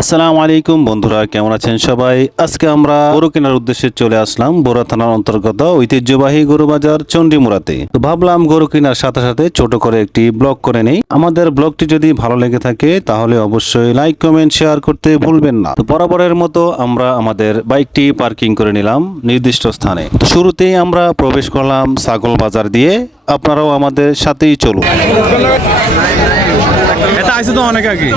আসসালামু আলাইকুম বন্ধুরা, কেমন আছেন সবাই? আজকে আমরা গরু কেনার উদ্দেশ্যে চলে আসলাম বগুড়া থানার অন্তর্গত ঐতিহ্যবাহী গরু বাজার চণ্ডীমুড়াতে। তো ভাবলাম গরু কেনার সাথে সাথে ছোট করে একটি ব্লগ করে নেই। আমাদের ব্লগটি যদি ভালো লেগে থাকে তাহলে অবশ্যই লাইক কমেন্ট শেয়ার করতে ভুলবেন না। তো বরাবরের মতো আমরা আমাদের বাইকটি পার্কিং করে নিলাম নির্দিষ্ট স্থানে। তো শুরুতেই আমরা প্রবেশ করলাম ছাগল বাজার দিয়ে। আপনারাও আমাদের সাথেই চলুন। এটা আইছে তো অনেক আগে।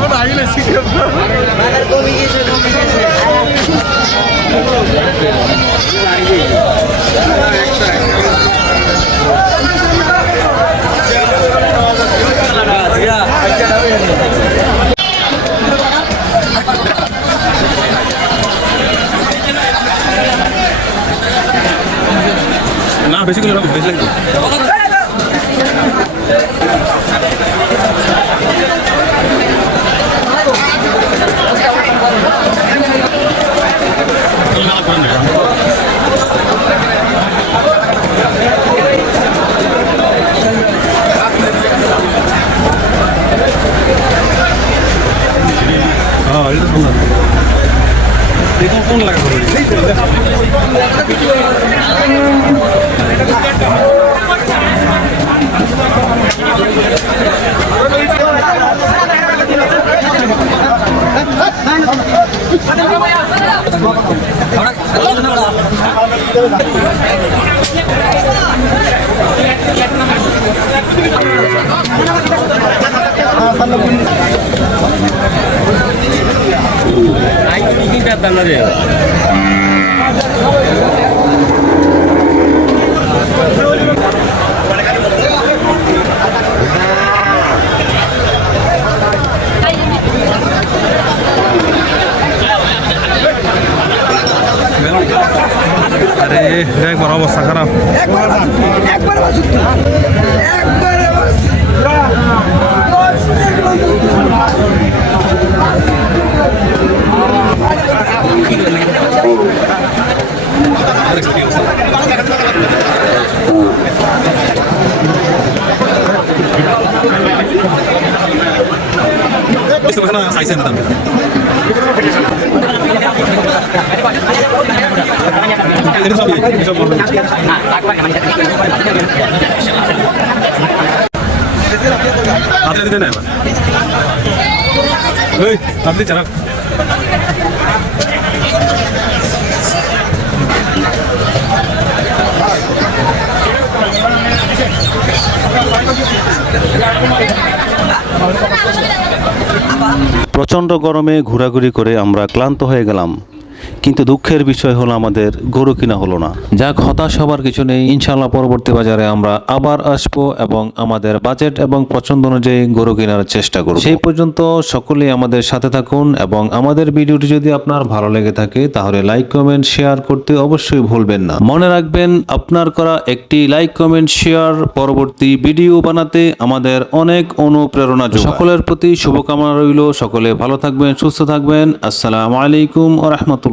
না বেশি করে বেশি লাগবে। দেখুন কোন লাগা করে আরে একবার অবস্থা খারাপ। প্রচণ্ড গরমে ঘোরাঘুরি করে আমরা ক্লান্ত হয়ে গেলাম, কিন্তু দুঃখের বিষয় হলো আমাদের গরু কিনা হলো না। যাক, হতাশ হবার কিছু নেই। ইনশাআল্লাহ পরবর্তী বাজারে আমরা আবার আসবো এবং আমাদের বাজেট এবং পছন্দ অনুযায়ী গরু কেনার চেষ্টা করব। সেই পর্যন্ত সকলেই আমাদের সাথে থাকুন এবং আমাদের ভিডিওটি যদি আপনার ভালো লেগে থাকে তাহলে লাইক কমেন্ট শেয়ার করতে অবশ্যই ভুলবেন না। মনে রাখবেন, আপনার করা একটি লাইক কমেন্ট শেয়ার পরবর্তী ভিডিও বানাতে আমাদের অনেক অনুপ্রেরণা যোগায়। সকলের প্রতি শুভকামনা রইল। সকলে ভালো থাকবেন, সুস্থ থাকবেন। আসসালামু আলাইকুম ওয়া রাহমাতুল্লাহ।